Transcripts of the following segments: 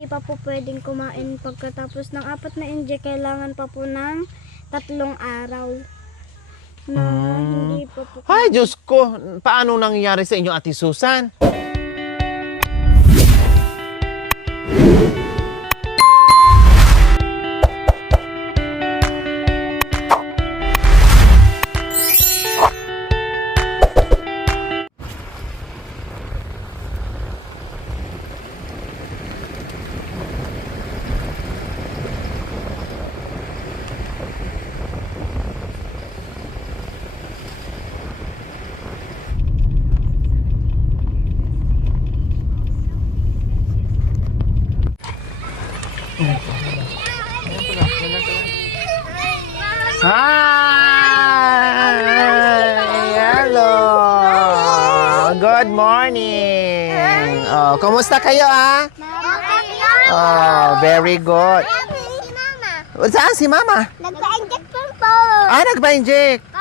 Hindi pa po pwedeng kumain pagkatapos ng 4 na inject. Kailangan pa po ng 3 araw. Na hindi pa po. Ay, Diyos ko. Paano nangyari sa inyo, Ate Susan? Hi! Hello! Good morning! Oh, kumusta kayo, Oh, very good. Saan si Mama? Nagpa-inject po. Nagpa-inject.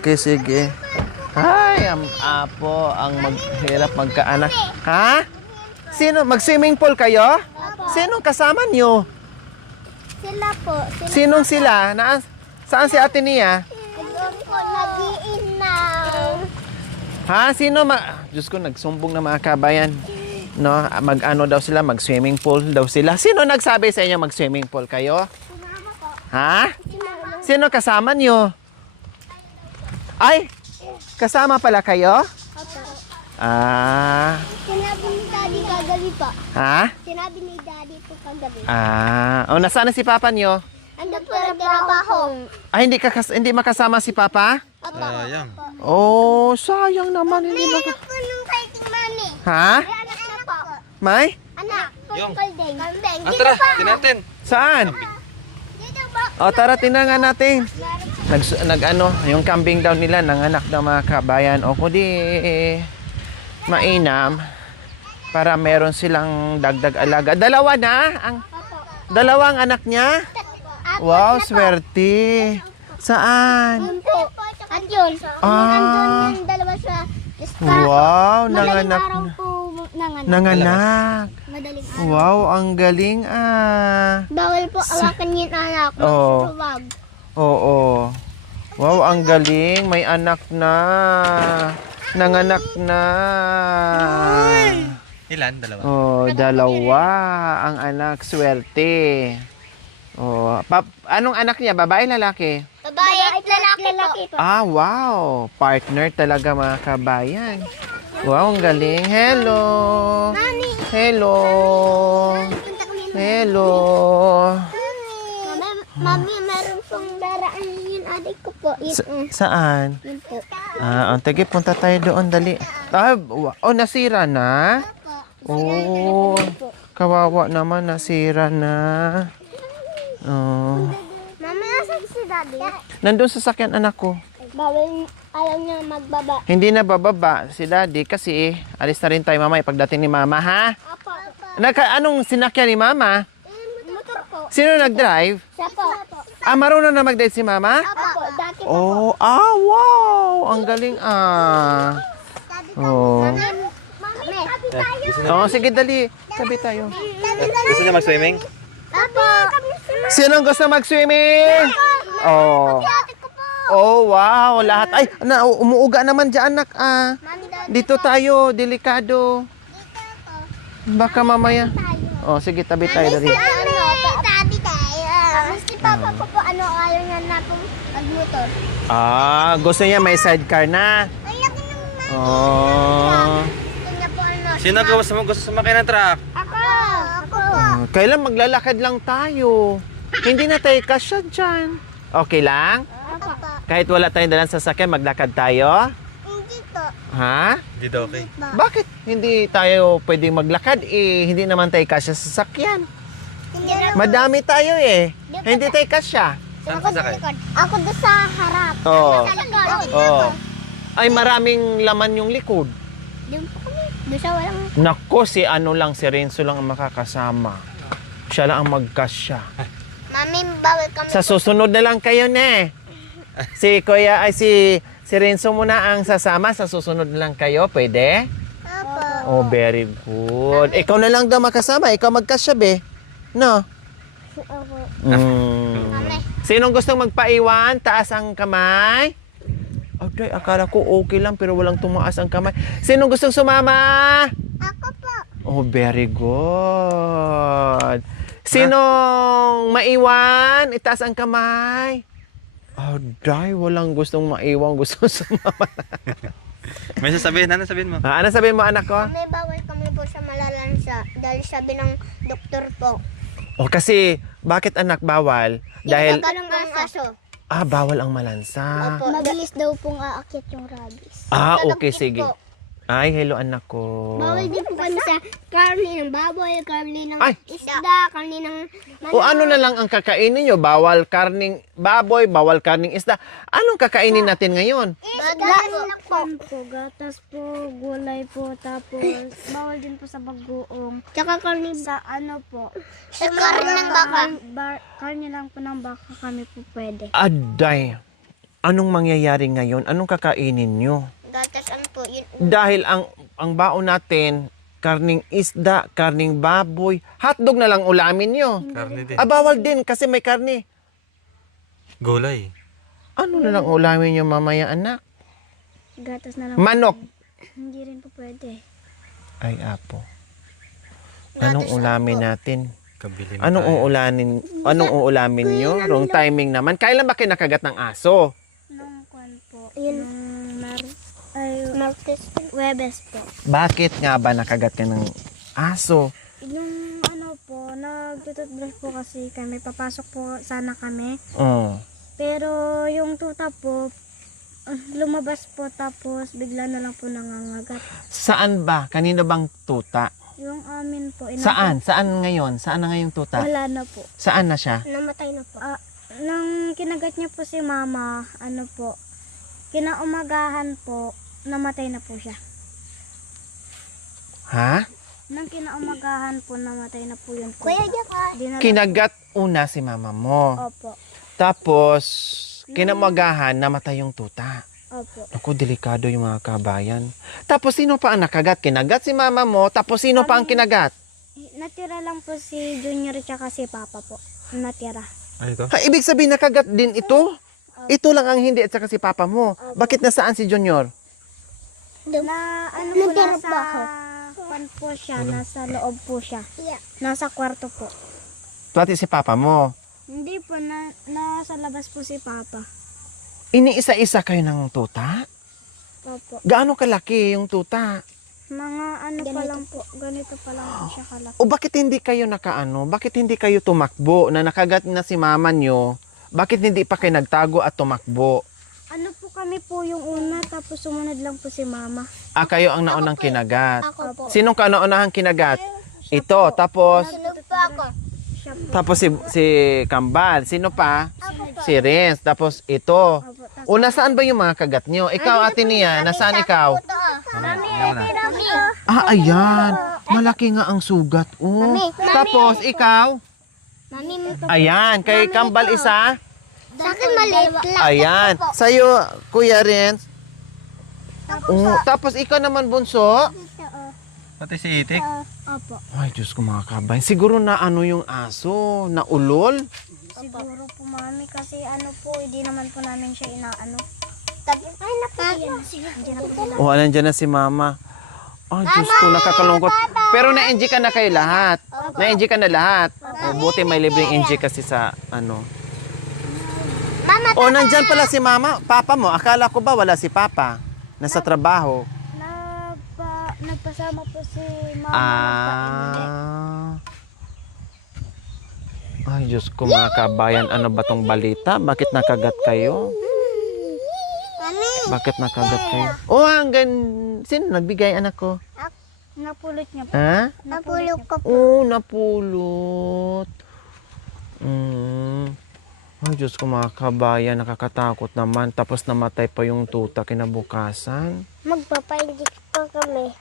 Okay, sige. Ay, ang apo, ang maghirap magkaanak. Ha? Sino? Mag-swimming pool kayo? Sino kasama nyo? Sila po. Sinong sila? Saan si Ate Nia? Doon po, nag-iinaw. Ha? Sino? Diyos ko, nagsumbong na mga kabayan. No? Mag-ano daw sila? Mag-swimming pool daw sila. Sino nagsabi sa inyo mag-swimming pool kayo? Ha? Sino kasama nyo? Ay! Kasama pala kayo? Sinabi ni Daddy kagabi pa. Ha? Sinabi ni Daddy po kagabi. Nasaan na si Papa nyo? Ano po nagtrabaho? Hindi makasama si Papa? Sayang. Oh, sayang naman. Hindi Anak po nung fighting mami. Ha? May anak na po. May? Anak. Yung. Kaldeng. Kaldeng. Ah, tara, tinatin. Saan? Dito po. O, tara, tinangan natin. Yung kambing daw nila, nanganak na mga kabayan. O, kundi mainam para meron silang dagdag alaga. Dalawa na? Dalawang anak niya? Wow, swerte. Saan? Yun po. Andun. Andun yung dalawa sa Wow, Madaling nanganak araw na. po nanganak. Nanganak. Madaling araw. Wow, ang galing Bawal po awakan yung anak. Oo. Wag. Oo. Wow, ang galing. May anak na. Nanganak na. Ilan? Dalawa? Oh, dalawa ang anak. Swerte. Oh, anong anak niya? Babae, lalaki? Babae at lalaki po. Wow. Partner talaga mga kabayan. Wow, ang galing. Hello. Mami. Hello. Hello. Mami, meron pong daraan yun adik ko po. Saan? Yun po. Sige, punta tayo doon, dali. Nasira na? Oh, kawawa naman, nasira na. Oh. Mami, nasan si Daddy? Nandun sa sakyan anak ko. Bawal, ayaw niya magbaba. Hindi na bababa si Daddy kasi alis na rin tayo mamaya pagdating ni Mama, ha? Apo. Anong sinakyan ni Mama? Motor po. Sino nag-drive? Siya po. Marunong na mag-drive si Mama? Apo, dati po. Oh, wow! Ang galing, Oh. Mami, tabi tayo. Oh, sige, dali. Sabi tayo. Gusto niya mag-swimming? Apo. Sinong gusto mag-swimming? Oh. Ate ko po. Oh, wow. Lahat. Ay, umuuga naman dyan, anak. Mami, Daddy. Dito tayo. Delikado. Dito Baka mamaya. tayo. Oh, sige, tabi tayo. Dali. Tabi tayo. Si Papa ko po, ayaw niya na pong mag-motor. Gusto niya may sidecar na. Ay, laki ng mami. Oh. Gusto niya po Sino gusto sumakay ng truck? Ako. Ako. Kailan maglalakad lang tayo? Hindi na tayo kasya dyan. Okay lang? Ako. Kahit wala tayong dalang sasakyan, maglakad tayo? Hindi po. Ha? Hindi daw okay. Bakit hindi tayo pwedeng maglakad? Hindi naman tayo kasya sa sasakyan. Hindi na. Madami tayo eh. Hindi tayo kasya. Saan sasakay? Ako doon sa harap. Oo. Sa likod. Oo. Ay, maraming laman yung likod. Doon po kami. Doon sa walang... Nako, si Renzo lang ang makakasama. Siya lang ang magkasya. Mami, bawal kami. Sa susunod na lang kayo na Si Renzo muna ang sasama. Sa susunod na lang kayo. Pwede? Opo. Oh, very good. Ikaw na lang daw makasama. Ikaw magkasyabi. No? Opo. Sinong gustong magpaiwan? Taas ang kamay. Okay, akala ko okay lang pero walang tumaas ang kamay. Sinong gustong sumama? Ako po. Oh, very good. Sinong maiwan? Itaas ang kamay. Oh, walang gustong maiwan. Gustong sumama. May sasabihin, ano sabihin mo? Ano sabihin mo, anak ko? May bawal kami po sa malalansa dahil sabi ng doktor po. Oh, kasi, bakit anak bawal? Dahil, Ganun ang aso. bawal ang malansa. Mabilis daw pong aakit yung rabies. Okay, sige. Ay, hello anak ko. Bawal din po kami sa karne ng baboy, karne ng Ay! isda, karne ng O ano na lang ang kakainin nyo? Bawal karning baboy, bawal karning isda. Anong kakainin natin ngayon? isda po. Gatas po, gulay po, tapos bawal din po sa bagoong. Tsaka karne sa ano po. Sa karne ng baka. Karne lang po ng baka kami po pwede. Aday, anong mangyayari ngayon? Anong kakainin nyo? Gatas ano po, yun. Dahil ang baon natin, karning isda, karning baboy, hotdog na lang ulamin nyo. Karne din. Bawal din kasi may karne. Gulay. Ano na lang ulamin nyo mamaya anak? Gatas na lang. Manok. Hindi rin po pwede. Ay, apo. Anong ulamin natin? Kabili Anong uulamin nyo? Wrong timing naman. Kailan ba kayo nakagat ng aso? Nung kwan po. Nung Martes. Webes po. Bakit nga ba nakagat ka ng aso? Yung ano po, nag-toothbrush po kasi kami. Papasok po sana kami. Oh. Pero yung tuta po, lumabas po tapos bigla na lang po nangangagat. Saan ba? Kanino bang tuta? Yung amin po. Saan? Saan ngayon? Saan na ngayong tuta? Wala na po. Saan na siya? Namatay na po. Nang kinagat niya po si mama, ano po, kinaumagahan po, namatay na po siya. Ha? Nang kinaumagahan po, namatay na po yun. Kuya, Kinagat una si mama mo. Opo. Tapos, kinamagahan, namatay yung tuta. Opo. Naku, delikado yung mga kabayan. Tapos, sino pa ang nakagat? Kinagat si mama mo, tapos sino pa ang kinagat? Natira lang po si Junior tsaka si Papa po. Natira. Ay, ito? Ha, ibig sabihin, nakagat din ito? Ito lang ang hindi at saka si papa mo. Bakit nasaan si Junior? Na ano po, nasa kwan po siya, nasa loob po siya. Nasa kwarto po. Pati si papa mo. Hindi po, nasa labas po si Papa. Iniisa-isa kayo ng tuta? Opo. Gaano kalaki yung tuta? Mga ano pa lang po, ganito pa lang po siya kalaki. O bakit hindi kayo bakit hindi kayo tumakbo na nakagat na si mama nyo? Bakit hindi pa kayo nagtago at tumakbo? Ano po kami po yung una, tapos sumunod lang po si Mama. Kayo ang naunang kinagat. Ako po. Sinong kauna-unahang kinagat? Ito, tapos Sunod po ako. Siya po. tapos si Kambal. Sino pa? Si Renz. Tapos ito. Opo. Tas- O nasaan ba yung mga kagat nyo? Ikaw, Ate Nia, nasaan ikaw? Ayan. Malaki nga ang sugat. Oh. Tapos, ikaw? Mami, Ayan. Kay Kambal isa? sa akin maliit lang. Ayan. Sa'yo, Kuya Renz? Oh. Tapos, ikaw naman, Bunso? Pati si Itik. Opo. Ay, Diyos ko mga kabayan. Siguro na ano yung aso? Na ulol? Siguro po Mami, kasi ano po, hindi naman po namin siya inaano. Ay, napo. Hindi na po nila. O, nandyan na si Mama. Ay, Diyos ko, nakakalungkot. Pero na-enjoy ka na kayo lahat. Na-enjoy ka na lahat. O, buti may libreng enjoy kasi sa ano. Mama, O, nandyan pala si Mama. Papa mo, akala ko ba wala si Papa? Nasa trabaho. nagpasama po si Mama. Nagpainit. Ay, Diyos ko mga kabayan. Ano ba tong balita? Bakit nakagat kayo? Mami, Bakit nakagat kayo? Oh, hanggang... Sino nagbigay anak ko? napulot niya po. Ha? Napulot ko po. Oh, napulot. Ay, Diyos ko mga kabayan, nakakatakot naman. Tapos namatay pa yung tuta kinabukasan. Magpapainjik pa kami.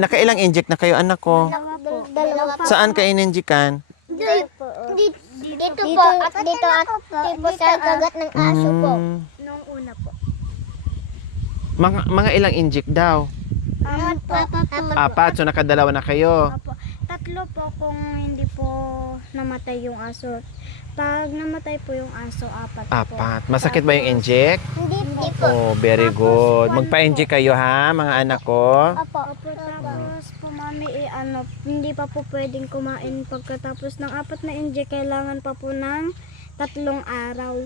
Nakailang inject na kayo, anak ko? Dalawa pa. Saan ka ininjikan? Dito po. Dito po. At dito at tipo sa kagat ng aso po. Nung una po. Mga ilang inject daw? Apat, so nakadalawa na kayo. Apo. 3 po kung hindi po namatay yung aso. Pag namatay po yung aso, 4 po. Apat. Masakit ba yung inject? Hindi po. Oh, very good. Magpa-inject kayo ha, mga anak ko. Opo. Tapos po mami, hindi pa po pwedeng kumain pagkatapos ng 4 na inject. Kailangan pa po ng 3 araw.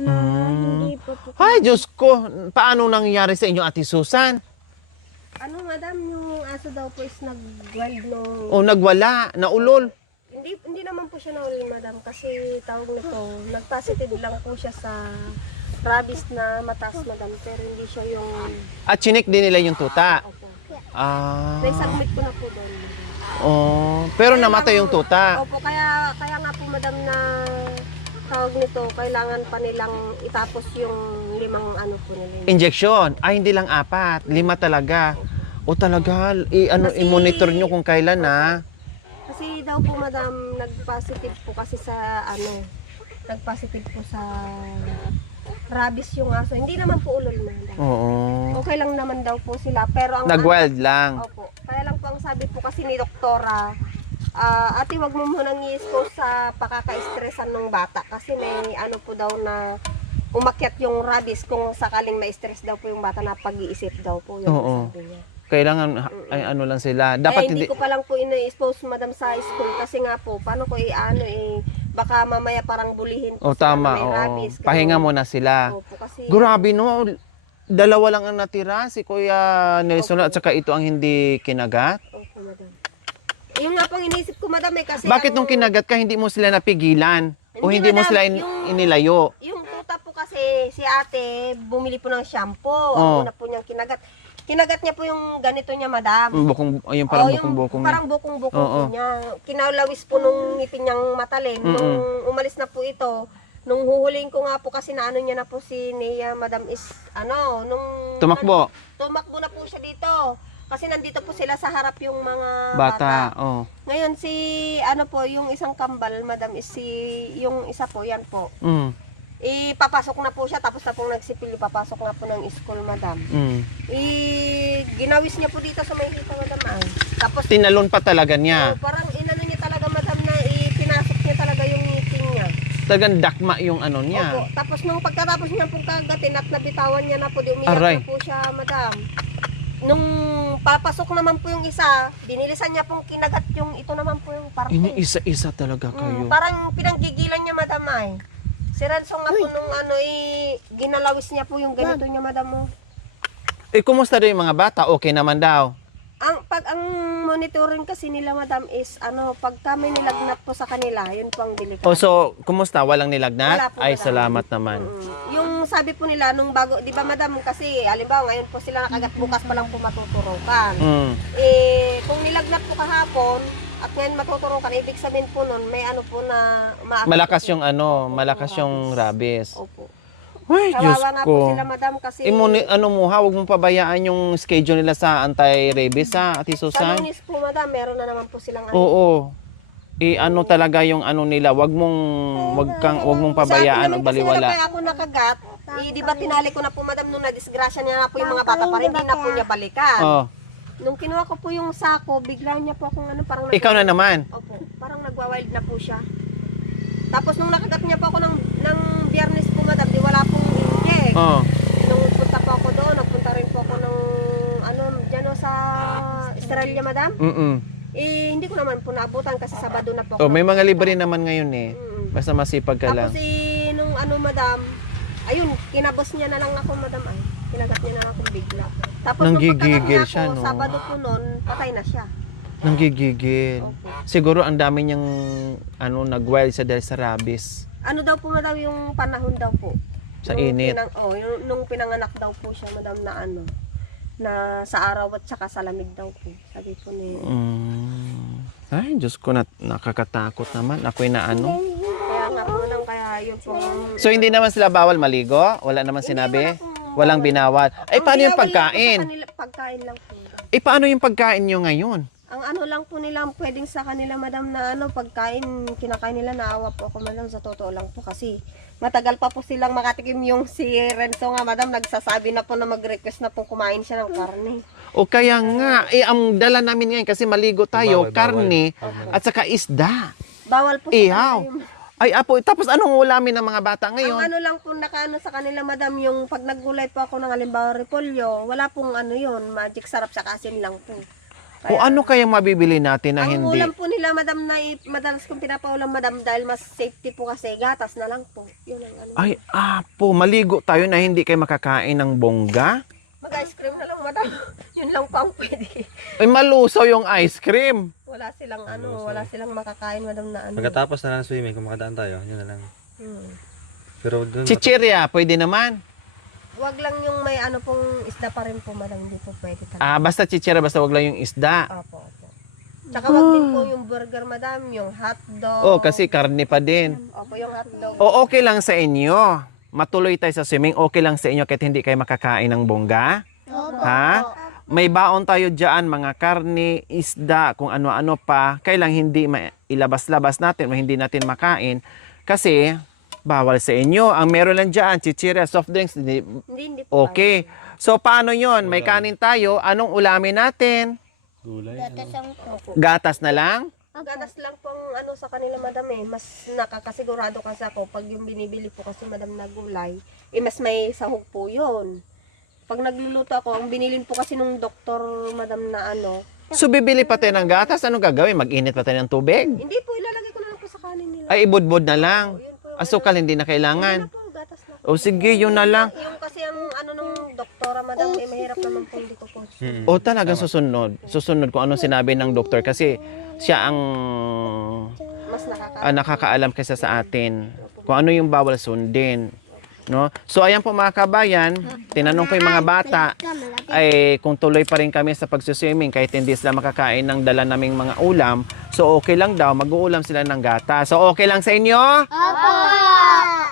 Na hindi pa po. Ay, Diyos ko. Paano nangyari sa inyo, Ate Susan? Ano, madam, yung aso daw po is nag-wild no. O, nagwala, naulol. Hindi naman po siya naulil, madam, kasi tawag nito, nag-positive lang po siya sa rabies na mataas, madam, pero hindi siya yung... At chinik din nila yung tuta. Opo. Ah. Naisubmit ko na po doon. Oh, pero namatay yung tuta. Opo, kaya nga po, madam, na tawag nito, kailangan pa nilang itapos yung 5 ano po nila. Injection. Ay, hindi lang 4. 5 talaga. O talaga, i-monitor nyo kung kailan na. Kasi daw po, madam, nag-positive po kasi sa nag-positive po sa rabies yung aso. Hindi naman po ulol, madam. Oo. Okay lang naman daw po sila, pero ang Nag-wild lang. Opo. Kaya lang po ang sabi po kasi ni doktora, ate, wag mo munang i-expose sa pakaka-stressan ng bata kasi may ano po daw na umakyat yung rabies kung sakaling ma-stress daw po yung bata na pag-iisip daw po yung Oo. sabi niya. Kailangan, ay ano lang sila. Dapat Dapat hindi ko pa lang po ina-expose, madam, sa school kasi nga po, paano ko baka mamaya parang bulihin O po sila tama, na may oo. rabies. Pahinga muna sila. Opo, kasi Grabe no, 2 lang ang natira, si Kuya Nelson at saka ito ang hindi kinagat. Opo, madam. Yun nga pong inisip ko, madam, kasi Bakit nung kinagat ka, hindi mo sila napigilan? O hindi Hindi, mo madam. sila inilayo? Yung tuta po kasi, si ate, bumili po ng shampoo. Oo. Ang una po niyang kinagat. Kinagat niya po yung ganito niya, madam. Yung parang Oo, bukong-bukong. Yung parang bukong-bukong Oo. po niya. Kinalawis po nung ngipin niyang matalim. Nung umalis na po ito, nung huhuling ko nga po kasi naano niya na po si Nea, madam, is nung... Tumakbo. Tumakbo na po siya dito. Kasi nandito po sila sa harap yung mga Bata. Oh. Ngayon yung isang kambal, madam, is yung isa po, yan po. Mm. Ipapasok na po siya, tapos na pong nagsipil, papasok na po ng school, madam. Mm. Ginawis niya po dito sa may hita, madam. Tapos, Tinalon pa talaga niya. parang inano niya talaga, madam, na pinasok niya talaga yung ngipin niya. Talagang dakma yung ano Opo. niya. Tapos nung pagkatapos niya pong kagatin at nabitawan niya na po, di umiyak Aray. na po siya, madam. Nung papasok naman po yung isa, dinilisan niya pong kinagat yung ito naman po yung parte. Ini-isa-isa talaga kayo. Parang pinanggigilan niya, madam, ay. Si Ranso nga po nung ginalawis niya po yung ganito niya, madam, mo. Kumusta daw yung mga bata? Okay naman daw. Ang monitoring kasi nila, madam, is pag kami nilagnat po sa kanila, yun po ang delikado. Oh, so, kumusta? Walang Wala nilagnat? po, Ay, madam. salamat naman. Yung sabi po nila nung bago, di ba, madam, kasi halimbawa ngayon po sila nakagat, bukas pa lang po matuturokan. Mm. Kung nilagnat po kahapon at ngayon matuturokan, ibig sabihin po nun, may po na Malakas yung malakas yung rabies. Opo. Ay, Diyos Kawawa nga po ko. sila, madam, kasi Huwag mong pabayaan yung schedule nila sa anti-rabies, ha, Ate sa Susan? Lunes po, madam, meron na naman po silang Oo. Talaga yung nila, wag mong pabayaan o baliwala. Kaya ako nakagat, di ba tinali ko na po, madam, nung na-disgrasya niya na po yung mga bata, parang hindi na po niya balikan. Oh, Nung kinuha ko po yung sako, bigla niya po akong parang ikaw na naman. Opo, parang nagwa-wild na po siya. Tapos nung nakagat niya po ako ng Biyernes po, madam, di wala pong inject. Oh. Nung punta po ako doon, nagpunta rin po ako ng dyan sa Australia, madam. Hindi ko naman po naabutan kasi Sabado na po ako. Oh, may mga libre naman ngayon eh. Basta masipag ka lang. Tapos nung madam, ayun, kinabos niya na lang ako, madam, ay. Kinagat niya na lang ako bigla. Tapos nung Nanggigigil pagkagat niya siya, ako, no? Sabado po noon, patay na siya. Nanggigigil. Opo. Siguro ang dami niyang nag-wild sa dahil sa rabies. Ano daw po, madam, yung panahon daw po. Sa Nung init. nung pinanganak daw po siya, madam, na sa araw at saka sa lamig daw po. Sabi po ni... Ay, Diyos ko, nakakatakot naman. Ako'y Kaya nga po lang, kaya yun po. So, hindi naman sila bawal maligo? Wala naman sinabi? Walang binawal. Ay, paano yung pagkain? Pagkain lang po. Paano yung pagkain nyo ngayon? Ang ano lang po nila pwedeng sa kanila madam na ano pagkain kinakain nila, naawa po ako madam, sa totoo lang po kasi matagal pa po silang makatikim. Yung si Renzo nga madam nagsasabi na po na mag-request na po kumain siya ng karne. O kaya nga, ang dala namin ngayon kasi maligo tayo, Bawal, karne at saka isda. Bawal po sa Ihaw. kanila. Ay apo, tapos anong ulamin ng mga bata Ang ngayon? ano lang po nakaano sa kanila madam, yung pag naggulay po ako ng halimbawa repolyo, wala pong ano yun, magic sarap sa asin lang po. O ano kayang mabibili natin na Ang hindi? ulam po nila madam na madalas kong pinapaulam madam dahil mas safety po kasi gatas na lang po. Yun ang ano. Ay apo, maligo tayo na hindi kayo makakain ng bongga? Mag-ice cream na lang madam. Yun lang po ang pwede. Ay malusaw yung ice cream. Wala silang ano, wala silang makakain madam na ano. Pagkatapos na ng swimming, kung makadaan tayo, yun na lang. Pero doon, Chichirya, pwede naman. Wag lang yung may ano pong isda pa rin po madam, hindi po pwede talaga. Basta chichirya, basta wag lang yung isda. Opo, opo. Tsaka wag din po yung burger madam, yung hotdog. Oh, kasi karne pa din. Opo, yung hotdog. O okay lang sa inyo. Matuloy tayo sa swimming, okay lang sa inyo kahit hindi kayo makakain ng bongga? Ha? May baon tayo dyan, mga karne, isda, kung ano-ano pa. Kailang hindi ilabas-labas natin o hindi natin makain. Kasi, bawal sa inyo. Ang meron lang dyan, chichirya, soft drinks, Hindi po. okay. So, paano yon? May kanin tayo. Anong ulamin natin? gulay. Gatas na lang? Gatas lang pong ano sa kanila madam eh. Mas nakakasigurado kasi ako pag yung binibili po kasi madam na gulay, mas may sahog po yun. Pag nagluluto ako, ang binilin po kasi nung doktor madam na ano, So, bibili pa tayo ng gatas. Anong gagawin? Mag-init pa tayo ng tubig? hindi po, ilalagay ko na lang po sa kanin nila. Ay, ibudbud na lang. Yun po, Asukal, hindi na kailangan. yun na po, gatas na. O sige, yun na lang. Yung kasi ang ano nung doktora madam, eh, mahirap naman po, hindi ko po. O talagang susunod. Susunod kung anong sinabi ng doktor kasi siya ang Mas nakakaalam kaysa sa atin. Kung ano yung bawal sundin. No? So ayan po mga kabayan, tinanong ko yung mga bata ay kung tuloy pa rin kami sa pagsuswimming kahit hindi sila makakain ng dala naming mga ulam. So okay lang daw, mag-uulam sila ng gata. So okay lang sa inyo? Opo!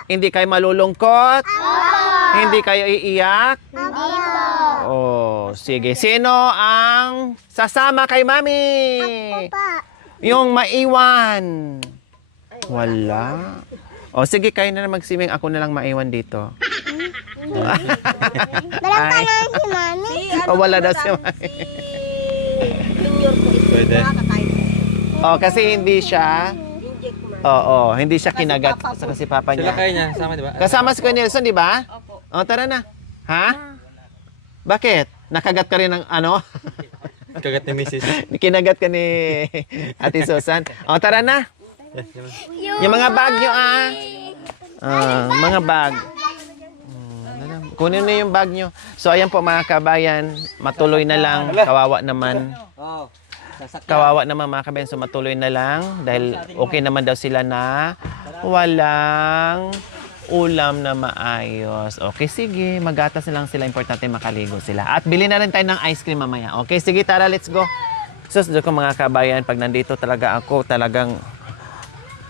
Hindi kayo malulungkot? Opo! Hindi kayo iiyak? Hindi po! Oh, sige. Sino ang sasama kay Mami? Pa! Yung maiwan. Wala. O sige, kayo na mag-swimming. Ako na lang maiwan dito. Dalang ka na si Mami. Si, wala daw si madam, Mami. Junior po is Pwede. nakakain po. Oh, kasi hindi siya... Inject mo. Oo, hindi siya Kasi kinagat papa sa po. kasi papa Sila niya. kayo niya, sama di ba? Kasama si Kuya Nelson, di ba? Opo. O, tara na. Ha? Bakit? Nakagat ka rin ng ano? Kagat ni Mrs. Kinagat ka ni Ate Susan. O, tara na. Yes, yun. Yung mga bag nyo, mga bag. Kunin na yung bag nyo. So, ayan po mga kabayan. Matuloy na lang. Kawawa naman. Kawawa naman mga kabayan. So, matuloy na lang. Dahil okay naman daw sila na walang ulam na maayos. Okay, sige. Magatas na lang sila. Importante makaligo sila. At bili na rin tayo ng ice cream mamaya. Okay, sige, tara, let's go. So, ko mga kabayan, pag nandito talaga ako, talagang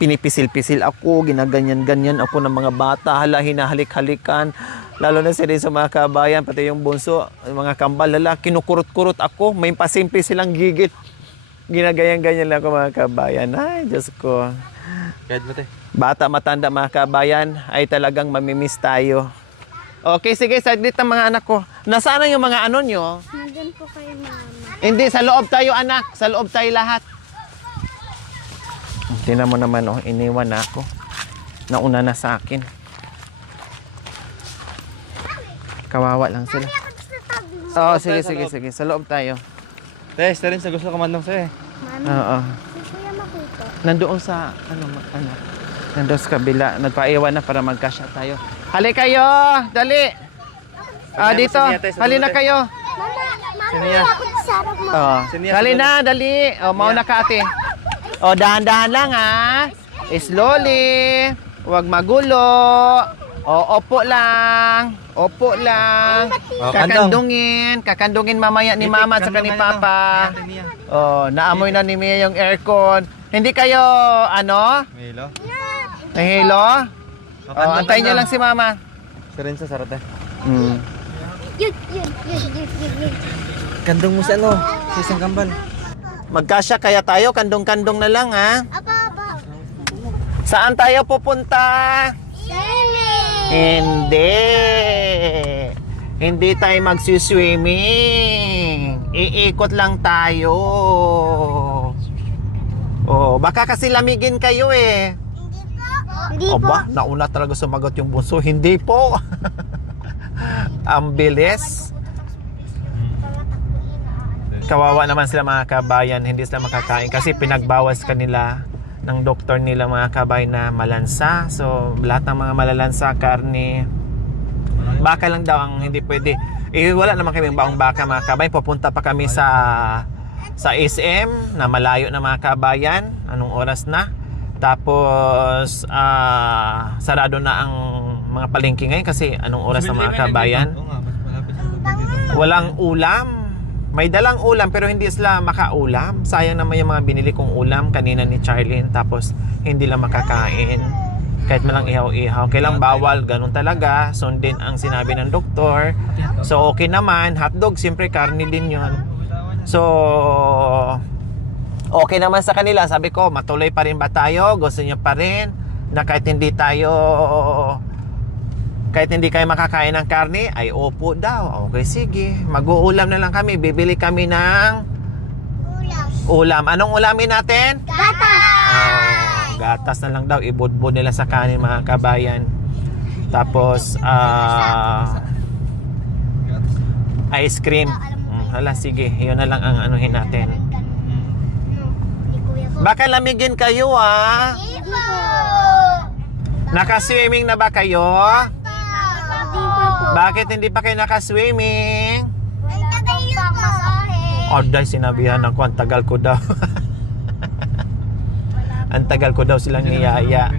pinipisil-pisil ako, ginaganyan-ganyan ako ng mga bata, hala, hinahalik-halikan. Lalo na sila sa mga kabayan, pati yung bunso, yung mga kambal, hala, kinukurot-kurot ako, may pasimple silang gigit. Ginaganyan-ganyan lang ako mga kabayan. Ay, Diyos ko. Guide mo, te. Bata, matanda mga kabayan, ay talagang mamimiss tayo. Okay, sige, saglit ang mga anak ko. Nasaan na yung mga ano nyo? Nandun po kayo, Mama. Hindi, sa loob tayo anak. Sa loob tayo lahat. Tingnan mo naman, oh, iniwan na ako. Nauna na sa akin. Kawawa lang sila. Oo, sige, sige, sige. Sa loob tayo. Te, ito rin sa gusto kumandong sa'yo eh. Mami, Oo. si Kuya Makito. Nandoon sa, nandoon sa kabila. Nagpaiwan na para magkasya tayo. Hali kayo! Dali! Dito. Hali na kayo. Mama, ako sa sarap mo. Oh. Hali na, dali. Oh, mauna ka ate. Oh, dahan-dahan lang ha. Slowly. Huwag magulo. Oh, opo lang. Opo lang. Oh, Kakandungin mamaya ni mama at saka ni papa. Oh, naamoy na ni Mia yung aircon. Hindi kayo, ano? Milo. Nahilo? Oh, antayin nyo lang si mama. Ito rin sa sarate. Hmm. Yun. Kandong mo sa ano? Sa isang kambal. Magkasya kaya tayo, kandong-kandong na lang ha. Apa. Saan tayo pupunta? Swimming! Hindi tayo magsiswimming. Iikot lang tayo. Oh, baka kasi lamigin kayo eh. Hindi po. Aba, nauna talaga sumagot yung bunso. Hindi po. Ang bilis. Kawawa naman sila mga kabayan, hindi sila makakain kasi pinagbawas kanila ng doktor nila mga kabayan na malansa. So, lahat ng mga malalansa, karne, baka lang daw ang hindi pwede. Wala naman kami baong baka mga kabayan. Pupunta pa kami sa SM na malayo na mga kabayan. Anong oras na? Tapos, sarado na ang mga palengke ngayon kasi anong oras na mga kabayan. Oo nga, mas malapit sa Bukidnon. Walang ulam. May dalang ulam pero hindi sila makaulam. Sayang naman yung mga binili kong ulam kanina ni Charlene tapos hindi lang makakain. Kahit malang ihaw-ihaw. Kailang bawal, ganun talaga. Sundin ang sinabi ng doktor. So okay naman. Hotdog, siyempre karne din yon. So okay naman sa kanila. Sabi ko, matuloy pa rin ba tayo? Gusto niyo pa rin? Na kahit hindi kayo makakain ng karne, ay opo daw. Okay, sige. Mag-uulam na lang kami. Bibili kami ng ulam. Anong ulamin natin? Gatas! Gatas na lang daw. Ibudbud nila sa kanin mga kabayan. Tapos, ice cream. Hala, sige. Yun na lang ang anuhin natin. Baka lamigin kayo Naka-swimming na ba kayo? Bakit hindi pa kayo naka-swimming? Orday, sinabihan ako, ang tagal ko daw. Ang tagal ko daw silang niyaya.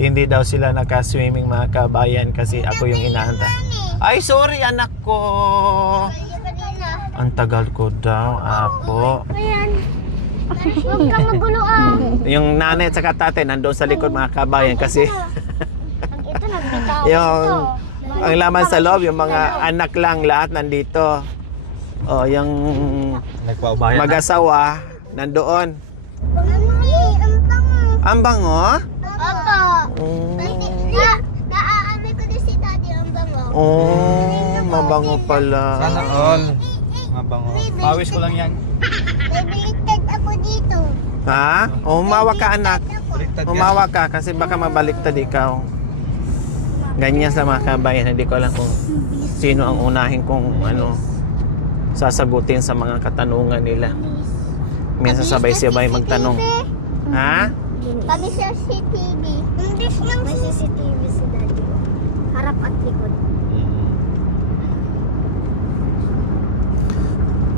Hindi daw sila naka-swimming mga kabayan kasi ako yung inaanta. Ay, sorry anak ko. Ang tagal ko daw, apo. Huwag kang magulo Yung nanay at saka tatay nandoon sa likod mga kabayan kasi Ito, nagbitaw. yung ang laman sa loob, yung mga anak lang lahat nandito. O, yung Nagpaubayan na. mag-asawa nandoon. Ang bango. Ang bango? Opo. Oh, Naaamay ko din si daddy ang bango. oh, mabango pala. Sana all. Mabango. Pawis ko lang yan. Nabiliktad ako dito. Ha? Umawa ka anak. Baliktad ka. Umawa ka kasi baka mabaliktad ikaw. Ganyan sa mga kabayan, hindi ko alam kung sino ang unahin kong sasagutin sa mga katanungan nila. Minsan sabay-sabay magtanong. Ha? Kami sa CCTV. May CCTV si daddy. Harap at likod.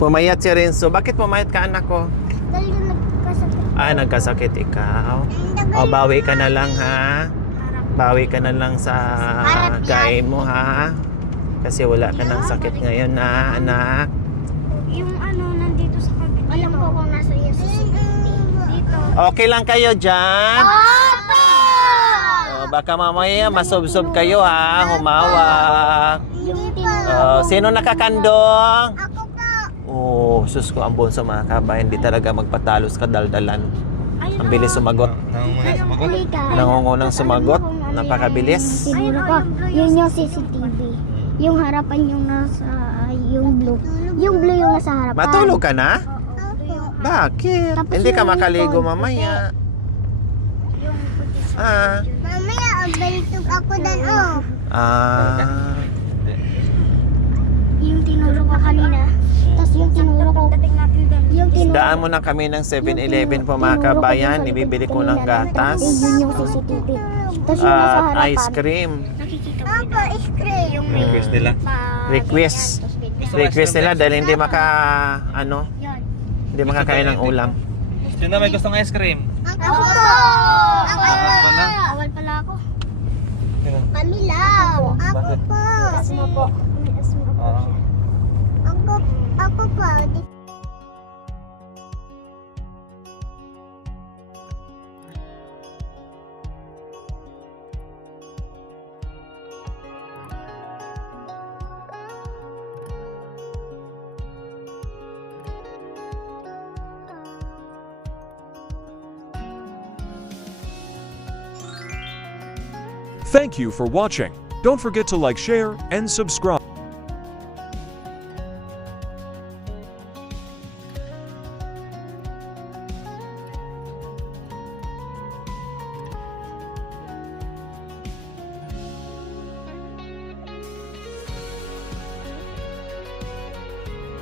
Pumayat si Renzo. Bakit pumayat ka anak ko? Dahil yung nagkasakit. Nagkasakit ikaw. O, bawi ka na lang ha. Bawi ka na lang sa kain mo ha. Kasi wala ka ng sakit ngayon na anak. Yung nandito sa kabit. Alam ko kung nasa yung CCTV. Dito. Okay lang kayo dyan? Opo! Baka mamaya masubsob kayo ha. Humawak. Sino nakakandong? Ako po. Oh, sus ko ang bonso mga kabayan. Hindi talaga magpatalos kadaldalan. Ang bilis sumagot. Nangungunang sumagot. Napakabilis. Siguro ko, yun yung CCTV. Yung harapan yung nasa, yung blue. Yung blue yung nasa harapan. Matulog ka na? Bakit? Tapos Hindi ka yung makaligo likod. mamaya. Mamaya, balitog ako dan, Yung tinuro ko kanina. Tapos yung tinuro ko. Yung tinuro Daan mo na kami ng 7-Eleven po mga kabayan. Ibibili ko ng gatas Yun yung CCTV. Tapos yung nasa at harapan. ice cream. Ako, ice cream. Yung Request nila. Request. Request nila dahil hindi hindi makakain ng ulam. Sino may gustong ice cream? Ako po! pala. Awal pala ako. Kami lang. Ako po. Asma po. May asma po Oo. siya. Ako po. Thank you for watching. Don't forget to like, share, and subscribe.